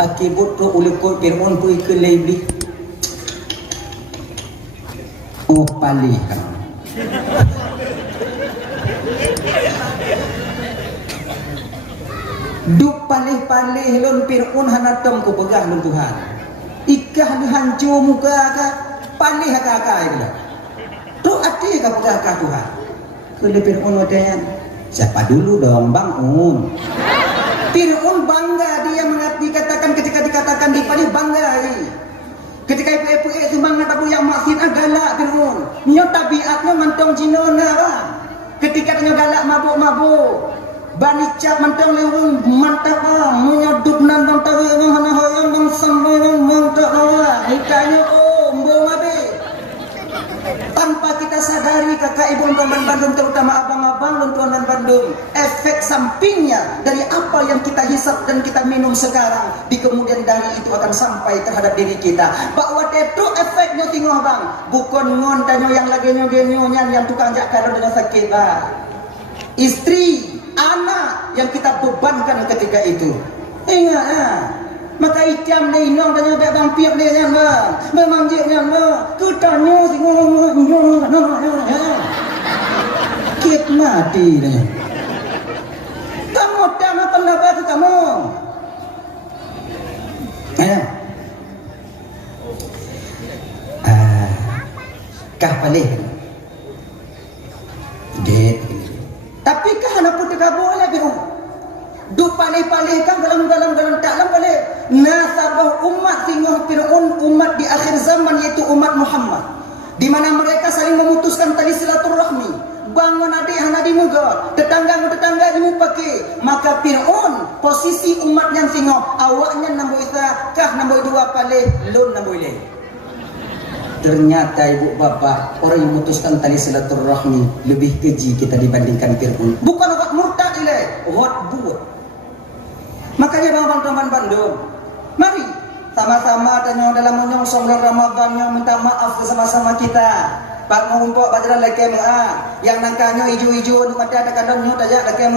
akibat tu oleh Fir'aun pun ikeliling oh palih kan duk palih-palih lon Fir'aun hanatom ko pegah lon Tuhan ikah ni hancur muka ka palih ka itu tu ati ka pegah ka Tuhan ke Fir'aun wadan siapa dulu dong bangun Fir'aun bangga dia dikatakan ketika dikatakan di palih bangga ketika ibu-ibu itu semangat abu yang maksud galak Fir'aun nyo tabiatnya mantong jinona bang ketika nyo galak mabuk-mabuk bani cap mantong lewung mantap bang menyoduk nan bang tahu bang hana hoyong bang sampai bang mantap bang ikanya mbong abe tanpa kita sadari kakak ibu dan Bandung terutama abang-abang dan tuan Bandung efek sampingnya dari apa yang kita hisap dan kita minum sekarang di kemudian hari itu akan sampai terhadap diri kita bahwa itu efeknya tinggal bang bukan ngontanyo yang lagi nyogenyonya yang tukang jak kalau dengan sakit bang istri anak yang kita bebankan ketika itu ingat maka ikan dia inong dan nyobek bang piap dia yang bang memanjiknya bang kutanya si ngomong kit mati dia kamu tak apa pendapat kamu kah palih det tapi kah anak putih boleh biru duk palih-palih kan dalam tak boleh nasabah umat tinggal Fir'aun umat di akhir zaman yaitu umat Muhammad di mana mereka saling memutuskan tali silaturahmi bangun adik hana di muga tetangga imu pakai maka Fir'aun posisi umat yang tinggal awaknya nambo isa kah nambo dua palih lun nambo ile ternyata ibu bapak orang yang memutuskan tali silaturahmi lebih keji kita dibandingkan Fir'aun bukan obat murtad ile obat buat makanya bang Bandung mari Sama-sama tanya dalam menyongsong bulan Ramadan yang minta maaf bersama-sama kita. Pak mengumpul bajaran lagi yang nangkanya hijau-hijau untuk mata ada kadangnya tajak lagi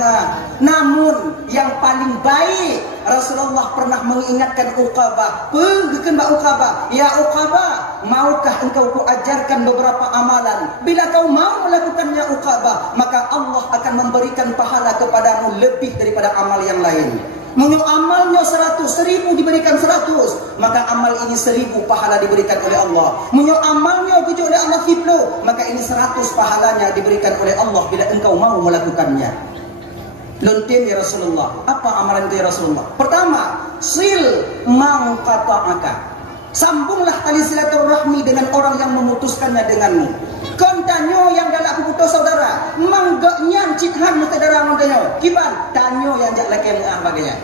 Namun yang paling baik Rasulullah pernah mengingatkan Uqabah. Pergikan Mbak Uqabah, ya Uqabah, maukah engkau kuajarkan beberapa amalan? Bila kau mau melakukannya Uqabah, maka Allah akan memberikan pahala kepadamu lebih daripada amal yang lain. Menyo amalnya 100, 1000 diberikan 100, maka amal ini 1000 pahala diberikan oleh Allah. Menyo amalnya tujuh oleh Allah 10, maka ini 100 pahalanya diberikan oleh Allah bila engkau mau melakukannya. Lontin ya Rasulullah. Apa amalan itu ya Rasulullah? Pertama, sil man qata'aka. Sambunglah tali silaturahmi dengan orang yang memutuskannya denganmu. Kontanyo yang galak putus saudara, manggaknya cikhan saudara mantanyo. Kiban tanyo yang jak laki bagainya.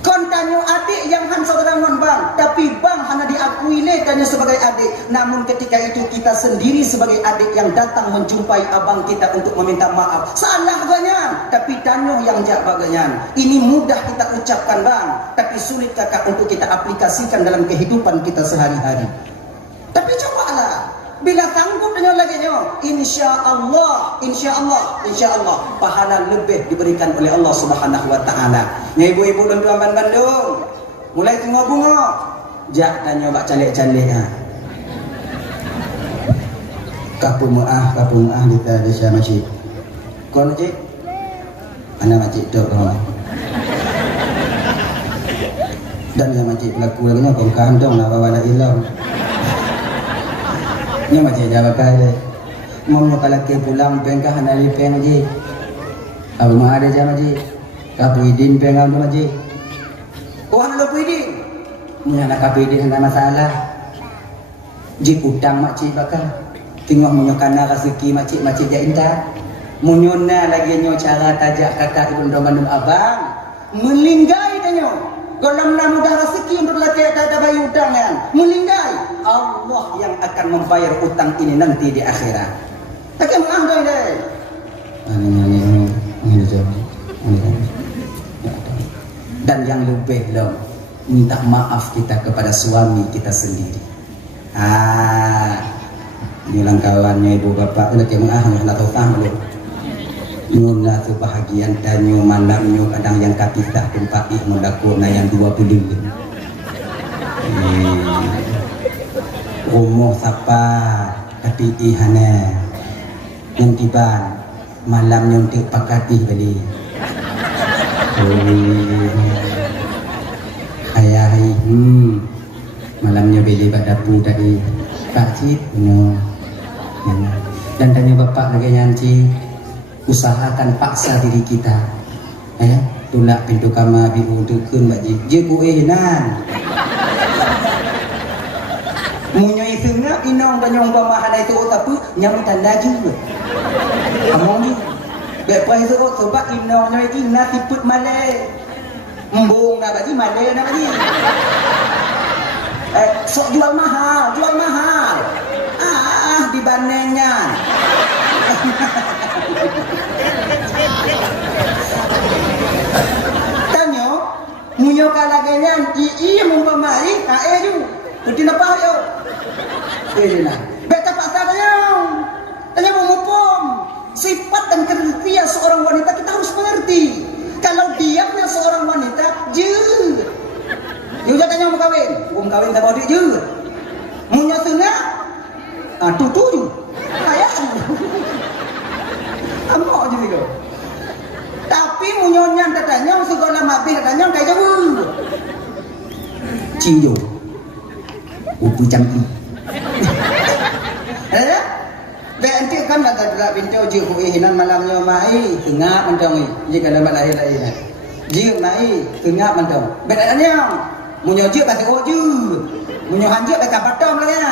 Kontanyo adik yang han saudara non bang, tapi bang hanya diakui lekanya sebagai adik. Namun ketika itu kita sendiri sebagai adik yang datang menjumpai abang kita untuk meminta maaf. Salah bagainya, tapi tanyo yang jak bagainya. Ini mudah kita ucapkan bang, tapi sulit kakak untuk kita aplikasikan dalam kehidupan kita sehari-hari. Tapi cobalah. Bila tanggup dengan lagi insya Allah pahala lebih diberikan oleh Allah Subhanahu wa taala. Ibu-ibu dan tuan Bandung, mulai tengok bunga, jak tanya bak cantik-cantik Kapu muah kita di sana masjid. Kau masjid? Mana masjid tu kau? Dan yang masjid pelaku lagi kau kandung lah bawa ilang. Nya macam jawab kaya. Mau kalau ke pulang pengkah hanali peng aja. Abu mahar aja aja. Kapu idin peng aja aja. Oh hanalo idin. Nya nak kapu idin hendak masalah. Jik utang makcik bakal. Tengok munyokana rezeki makcik dia indah. Munyona lagi nyo cara tajak kakak ibu bandung abang. Melinggai danyo. Golong nak mudah rezeki untuk laki ada bayi utang kan. Melinggai. Allah yang akan membayar utang ini nanti di akhirat. Tak kena menganggap deh. Dan yang lebih loh, minta maaf kita kepada suami kita sendiri. Bilang kawannya ibu bapak nak menganggap nak tahu faham loh. Nyuna tu bahagian dan nyu malamnya kadang yang kapitah tempat ih mendakuna yang 20. Rumah siapa tapi ihana yang tiba malam yang tik pakati beli. Ayah malamnya beli pada pun tadi Pak Cip dan tanya bapak lagi nyanci. Usahakan paksa diri kita. Tulak pintu kamar biru tukun bajik. Je kuenan. Munyai sengak inong dan nyong pamahan itu tapi nyam tanda juga. Among ni. Baik pai tu sebab inong nyai iki nasi put malai. Embung nak bagi malai nak bagi. Sok jual mahal. Dibandingnya. Tanyo munyo kalagenya ii mumpamai ju uti napa yo na beta paksa tanyo mengupom sifat dan kriteria seorang wanita kita harus mengerti. Kalau diamnya seorang wanita juga tanyo mau kawin tak bodi je munyo tengah tutu ayah amok je gitu. Tapi munyonyan katanya segala mabih katanya kayak jauh. Cinjo. Upu campi. BNT kan ada juga bintau je hinan malamnya mai tengah mentong jika dalam lahir. Je mai tengah mentong. Bedanya munyoje bagi oju. Munyohanje bagi patom lah ya.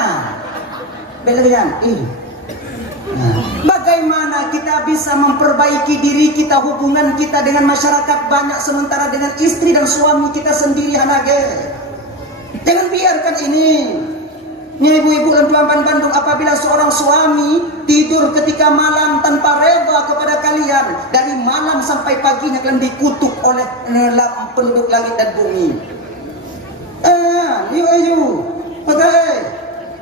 Bedanya bagaimana kita bisa memperbaiki diri kita, hubungan kita dengan masyarakat banyak sementara dengan istri dan suami kita sendiri hanage. Jangan biarkan ini. Ibu-ibu dan tuan Bandung, apabila seorang suami tidur ketika malam tanpa reda kepada kalian, dari malam sampai paginya kalian dikutuk oleh penduduk langit dan bumi.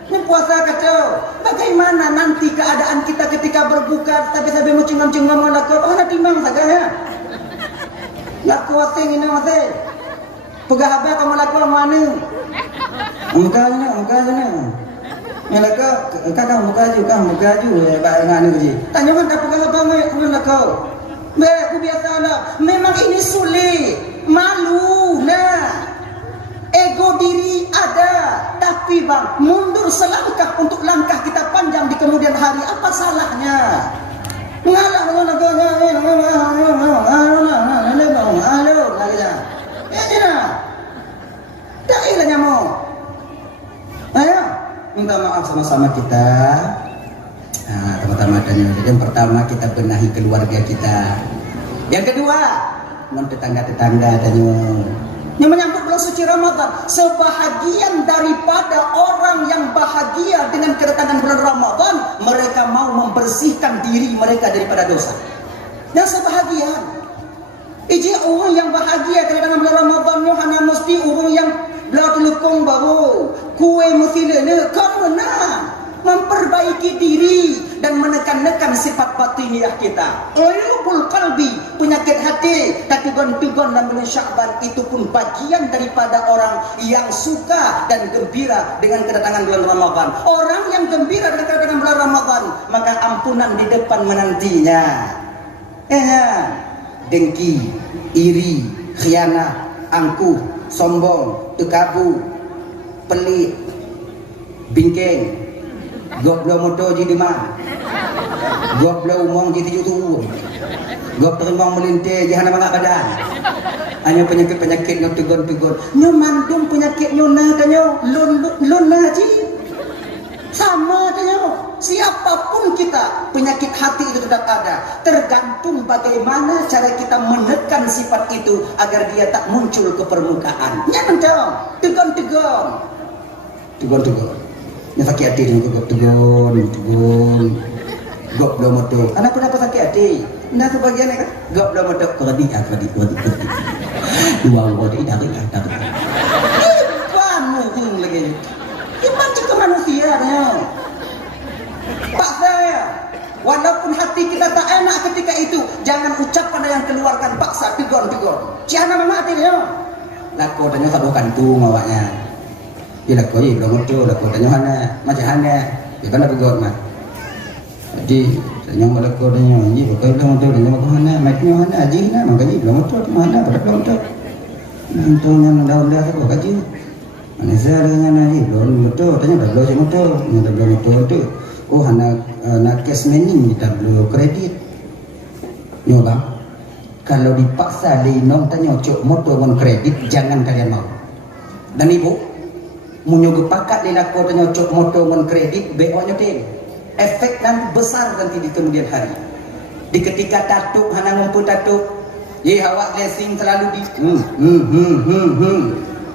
Ini puasa kacau. Bagaimana nanti keadaan kita ketika berbuka tapi sampai mau cengam-cengam laku, mana timbang saja ya? Laku asing ini masih. Pegah apa kamu laku mana? Muka sana. Ya laku, kakak muka ju, bayangan ni. Tanya kan tak pegah apa mai laku. Aku biasa lah. Memang ini sulit, malu nah. Ego diri ada, tapi bang mundur selangkah untuk langkah kita panjang di kemudian hari. Apa salahnya? Ngalah negara, tak ilahnya mau. Ayo, minta maaf sama-sama kita. Pertama tanya. Yang pertama kita benahi keluarga kita. Yang kedua, tetangga-tetangga tanya. Yang menyambut bulan suci Ramadan, sebahagian daripada orang yang bahagia dengan kedatangan bulan Ramadan, mereka mau membersihkan diri mereka daripada dosa. Yang sebahagian, orang yang bahagia kedatangan bulan Ramadan, hanya mesti orang yang belah telukung baru, kue mesti lele, karena memperbaiki diri dan menekan-nekan sifat batiniah kita. Ulubul qalbi, penyakit hati, tigon-tigon dan bulan Sya'ban itu pun bagian daripada orang yang suka dan gembira dengan kedatangan bulan Ramadan. Orang yang gembira dengan kedatangan bulan Ramadan, maka ampunan di depan menantinya. Dengki, iri, khianat, angkuh, sombong, tekabu, pelit, bingkeng, goblok motor di mana? Goblok umong di 7 tu. Goblok terbang melintir jahanam angkat badan. Hanya penyakit-penyakit yang tegon-tegon. Nyo mandung penyakit nyo nah tanyo. Lun nah ji. Sama tanyo. Siapapun kita, penyakit hati itu tetap ada. Tergantung bagaimana cara kita menekan sifat itu agar dia tak muncul ke permukaan. Ya mentang. Tegon-tegon. Yang sakit hati dengan tegon. Goblok motor. Anak kenapa sakit hati? Nah kebagian kan? Goblok motor. Kredit. Dua kredit dari. Mungkin lagi. Gimana ke manusia nya? Pak saya, walaupun hati kita tak enak ketika itu, jangan ucapkan yang keluarkan paksa tegon. Ciana memang hatinya. Laku tanya tak bukan tu awaknya. Dia laku belum motor, laku tanya mana, macam mana? Dia kan laku got mah. Jadi tanya laku tanya, ni bukan belum motor, tanya macam mana, macam mana aji na, makanya belum motor mana, pada belum motor. Nantinya dalam dia tu kaji. Mana saya dengan aji belum motor, tanya dah belum motor, ni dah belum motor tu. Oh nak cash money kita belum kredit. Ni bang, kalau dipaksa dinom tanya cok motor pun kredit, jangan kalian mau. Dan ibu munyo pakat dilaku tanya cok motor pun kredit, BO nyotin. Efek nanti besar nanti di kemudian hari. Di ketika tatuk hana ngumpul tatuk, awak blessing terlalu di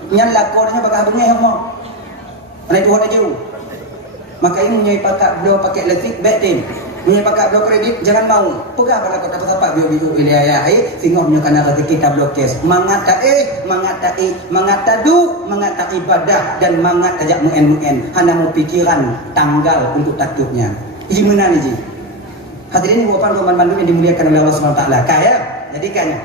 nyan lakornya bakal bunyi homo. Ana itu hoda jauh. Maka ini punya pakat belum pakai elektrik betin. Punya pakat belum kredit jangan mau. Pegah pada kota apa bio wilayah sehingga punya kana rezeki kita blokes. Mangata mangata ibadah dan mangat ajak muen hana mau pikiran tanggal untuk tatuknya. Ini mana ni ji? Hadirin Bapak Roman Bandung yang dimuliakan oleh Allah SWT. Kaya jadikan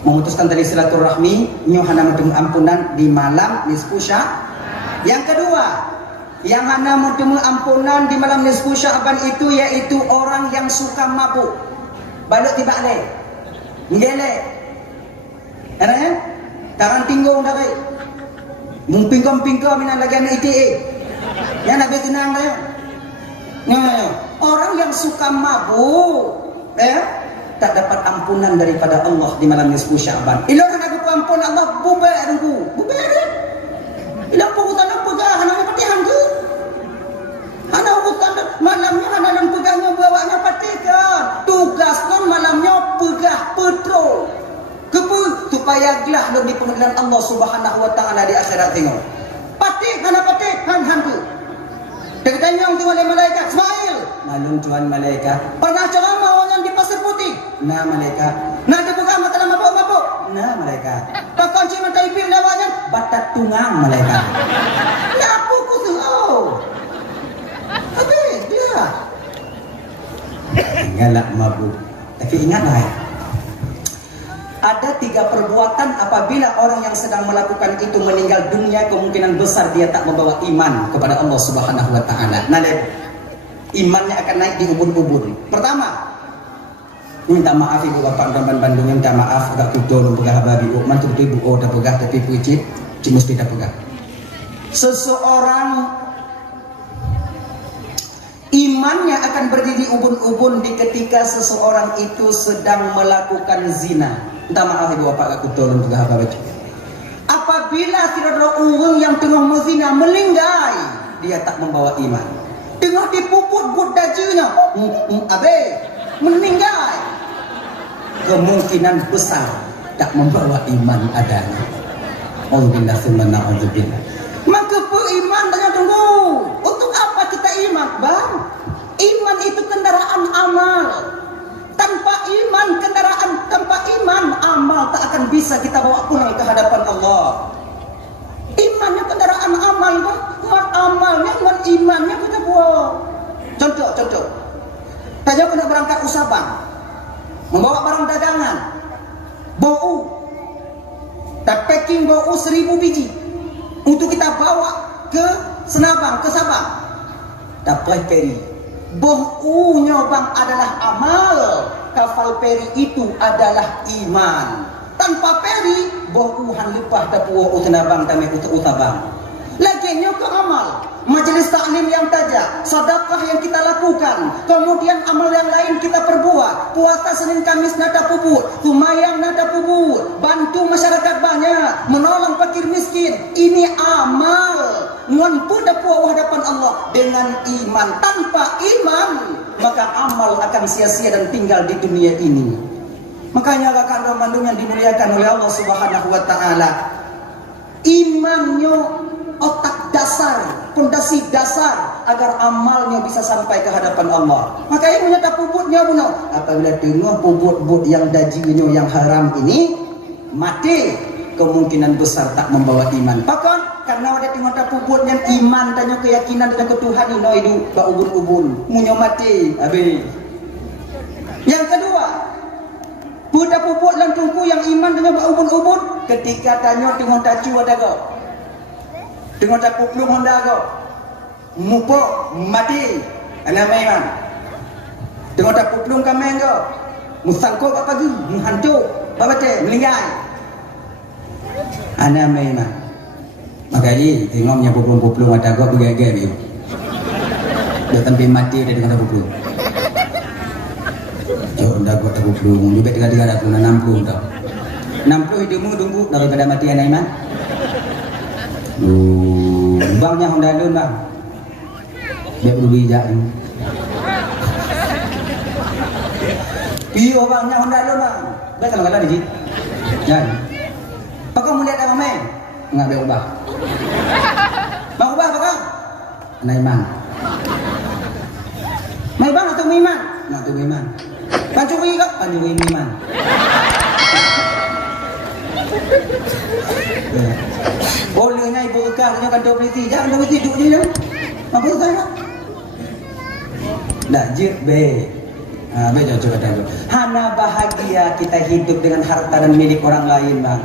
memutuskan tali silaturahmi nyo hana bertemu ampunan di malam nisfu Sya'ban. Yang kedua, yang hana bertemu ampunan di malam nisfu Sya'ban itu yaitu orang yang suka mabuk. Balik tiba le. Ngelek. Ana ya? Taran tinggung dari. Mumpingkom-pingkom minan lagi anak ITE. Ya nabi tenang ya. Orang yang suka mabuk, tak dapat ampunan daripada Allah di malam nisfu Sya'ban. Ilah nak ampun Allah bubar dulu. Bubar. Ilah pugutan pegah hana patihan tu. Hana urusan malamnya hana dan pegahnya bawanya patikan. Tugas non malamnya pegah petrol. Supaya gelah di pengadilan Allah Subhanahu wa taala di akhirat tengok. Patik hana patik han tu. Tertanya Tuhan oleh malaikat Ismail. Malum Tuhan malaikat. Pernah ceramah orang di Pasir Putih. Nah malaikat. Nah dia pegang mata mabuk-mabuk. Nah malaikat. Pak kunci yang taipil namanya batat tungang malaikat. Kenapa ku tahu? Habis dia. Ingatlah mabuk. Tapi ingatlah ya. Ada 3 perbuatan apabila orang yang sedang melakukan itu meninggal dunia, kemungkinan besar dia tak membawa iman kepada Allah Subhanahu wa taala. Nah, imannya akan naik di ubun-ubun. Pertama, minta maaf ibu bapak dan Bandung, minta maaf agak kudol pegah babi ukman tu ibu dah pegah tapi puji mesti dah pegah. Seseorang imannya akan berdiri ubun-ubun di ketika seseorang itu sedang melakukan zina. Minta maaf ibu bapak agak kudol pegah babi. Apabila tidak ada orang yang tengah menzina melinggai, dia tak membawa iman. Tengah dipuput but dajinya, meninggal. Kemungkinan besar tak membawa iman adanya. Alhamdulillah summa na'udzubillah. Maka beriman dengan tunggu. Untuk apa kita iman, bang? Iman itu kendaraan amal. Tanpa iman kendaraan, tanpa iman amal tak akan bisa kita bawa pulang ke hadapan Allah. Imannya kendaraan amal, bang. Amalnya dengan imannya kita bawa. Contoh. Tanya aku nak berangkat ke Sabang, membawa barang dagangan, bau, tak packing bau 1000 biji untuk kita bawa ke Senabang, ke Sabang. Dapat peri, baunya bang adalah amal. Kapal peri itu adalah iman. Tanpa peri, bauhan lepah dapuo utenabang tame utabang. Laginya ke amal. Majelis taklim yang tajak, sedekah yang kita lakukan, kemudian amal yang lain kita perbuat, puasa Senin Kamis nada puput, tumayang nada puput, bantu masyarakat banyak, menolong fakir miskin, ini amal. Ngampu dapuah hadapan Allah dengan iman. Tanpa iman, maka amal akan sia-sia dan tinggal di dunia ini. Makanya rekan Bandung yang dimuliakan oleh Allah Subhanahu wa taala, imannya otak dasar, pondasi dasar agar amalnya bisa sampai ke hadapan Allah. Makanya menyata puputnya bunuh. Apabila dengar puput-puput yang dajinya yang haram ini mati, kemungkinan besar tak membawa iman. Bahkan karena ada tengok puput yang iman dan keyakinan dengan Tuhan ini itu ba ubun-ubun, munyo mati habis. Yang kedua, budak puput lan tungku yang iman dengan ba ubun-ubun ketika tanya tengok tacu ada go. Tengok tak puplung honda ko mupok mati ana maiman. Tengok tak puplung kameng ko musangko apa pagi menghancur babate melinggai ana maiman. Makanya tengoknya puplung ada ko begai-gai dia. Dia tempi mati dia dengan puplung. Jo ndak ko tak puplung juga 360 tau. 60 hidupmu tunggu daripada mati ana iman. Bangnya Honda Dun bang, dia perlu bijak ni. Iyo bangnya Honda Dun bang, betul kalau kata di sini. Jangan. Pakau melihat apa main? Enggak ada ubah. Bang ubah pakau? Anak iman. Main bang atau iman? Nggak tu iman. Pancuri kok? Pancuri iman. Bolehnya ibu ekar tanya kan 20 jangan 20 duduk je dah. Apa tu tak? Dah jir be. Be coba kata tu. Hana bahagia kita hidup dengan harta dan milik orang lain, bang.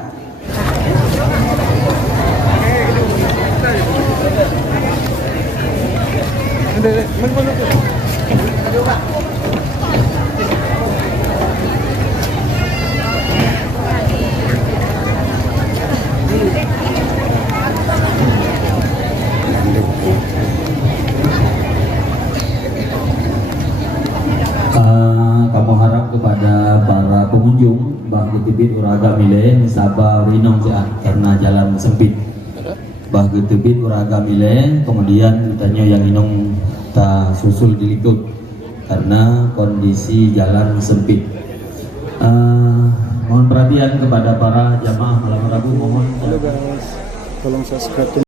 Kamu harap kepada para pengunjung bah ketibit uraga mileh sabar rinong siat karena jalan sempit. Bah ketibit uraga mileh kemudian ditanya yang inong ta susul dilikut karena kondisi jalan sempit. Mohon perhatian kepada para jamaah malam Rabu, mohon Halo guys, tolong subscribe